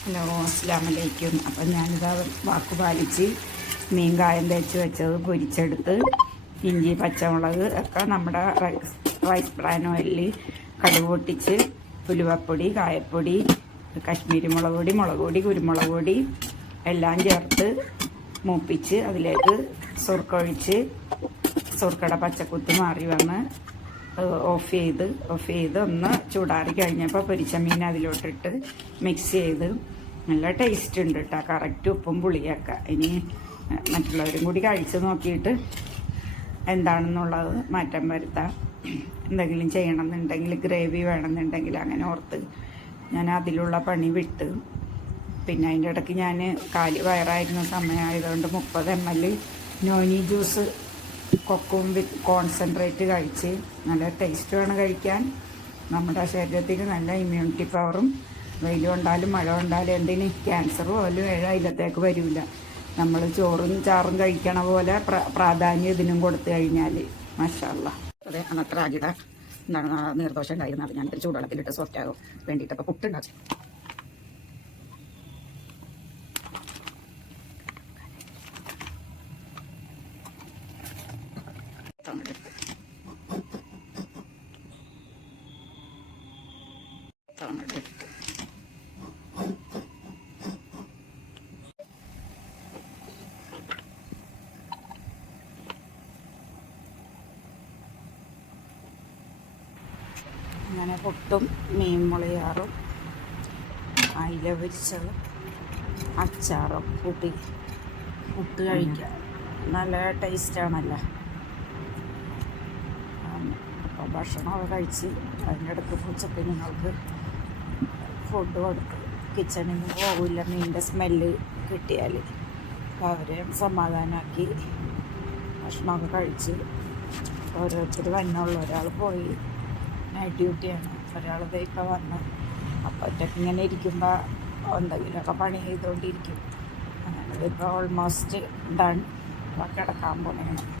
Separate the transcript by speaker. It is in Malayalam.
Speaker 1: ഹലോ അസ്സാമലൈക്കും അപ്പം ഞാനിതാ വാക്ക് പാലിച്ച് മീൻ കായം തേച്ച് വെച്ചത് പൊരിച്ചെടുത്ത് ഇഞ്ചി പച്ചമുളക് ഒക്കെ നമ്മുടെ റൈസ് ബ്രാൻ ഓയിലിൽ കടുക് പൊട്ടിച്ച് ഉലുവപ്പൊടി കായപ്പൊടി കശ്മീരി മുളക് പൊടി മുളക് പൊടി കുരുമുളക് പൊടി എല്ലാം ചേർത്ത് മൂപ്പിച്ച് അതിലേക്ക് സുർക്കൊഴിച്ച് സുർക്കയുടെ പച്ചക്കുത്ത് മാറി വന്ന് ഓഫ് ചെയ്ത് ഓഫ് ചെയ്ത് ഒന്ന് ചൂടാറി കഴിഞ്ഞപ്പോൾ പൊരിച്ച മീൻ അതിലോട്ടിട്ട് മിക്സ് ചെയ്ത് നല്ല ടേസ്റ്റ് ഉണ്ട് കേട്ടോ കറക്റ്റ് ഉപ്പും പുളിയൊക്കെ. ഇനി മറ്റുള്ളവരും കൂടി കഴിച്ച് നോക്കിയിട്ട് എന്താണെന്നുള്ളത് മാറ്റം വരുത്താം. എന്തെങ്കിലും ചെയ്യണമെന്നുണ്ടെങ്കിൽ ഗ്രേവി വേണമെന്നുണ്ടെങ്കിൽ അങ്ങനെ ഓർത്ത് ഞാൻ അതിലുള്ള പണി വിട്ട് പിന്നെ അതിന്റെ ഇടയ്ക്ക് ഞാൻ കാലി വയറായിരുന്ന സമയമായതുകൊണ്ട് മുപ്പത് M L noni juice kokum with concentrate കഴിച്ച് നല്ല ടേസ്റ്റ് വേണം കഴിക്കാൻ. നമ്മുടെ ശരീരത്തിന് നല്ല ഇമ്മ്യൂണിറ്റി പവറും വെയിൽ കൊണ്ടാലും മഴ കൊണ്ടാലും എന്തിന് ക്യാൻസർ പോലും ഏഴ് അതിലത്തേക്ക് വരില്ല നമ്മൾ ചോറും ചാറും കഴിക്കണ പോലെ പ്ര- പ്രാധാന്യം ഇതിനും കൊടുത്തു കഴിഞ്ഞാൽ മഷാല്ല അതെ ആകിട എന്താണ് നീർദോഷം അത് ഞാനിത് ചൂടുവെള്ളത്തിലിട്ട് സോഫ്റ്റ് ആകും. വേണ്ടിയിട്ട് അപ്പോൾ പുട്ടുണ്ടാക്കി. തമിഴ് തമിഴ് അങ്ങനെ പുട്ടും മീൻ മുളയാറും അയില പൊരിച്ചതും അച്ചാറും കൂട്ടി. പുട്ട് കഴിക്കാം നല്ല ടേസ്റ്റാണല്ലോ അപ്പോൾ ഭക്ഷണമൊക്കെ കഴിച്ച് അതിന്റെ ഇടയ്ക്ക് പൂച്ചക്ക് നിങ്ങൾക്ക് ഫുഡ് കൊടുത്ത് കിച്ചണിൽ നിന്ന് പോകില്ല മീനിന്റെ സ്മെല്ല് കിട്ടിയാൽ അപ്പോൾ അവരെ സമാധാനമാക്കി ഭക്ഷണമൊക്കെ കഴിച്ച് ഓരോരുത്തർ വന്നുള്ള ഒരാൾ പോയി നൈറ്റ് ഡ്യൂട്ടിയാണ് ഒരാൾ ഇപ്പം വന്ന് അപ്പോൾ ഒറ്റയ്ക്ക് ഇങ്ങനെ ഇരിക്കുമ്പോൾ എന്തെങ്കിലുമൊക്കെ പണി ചെയ്തുകൊണ്ടിരിക്കും അങ്ങനെ ഇപ്പോൾ ഓൾമോസ്റ്റ് ഡൺ കിടക്കാൻ പോകണം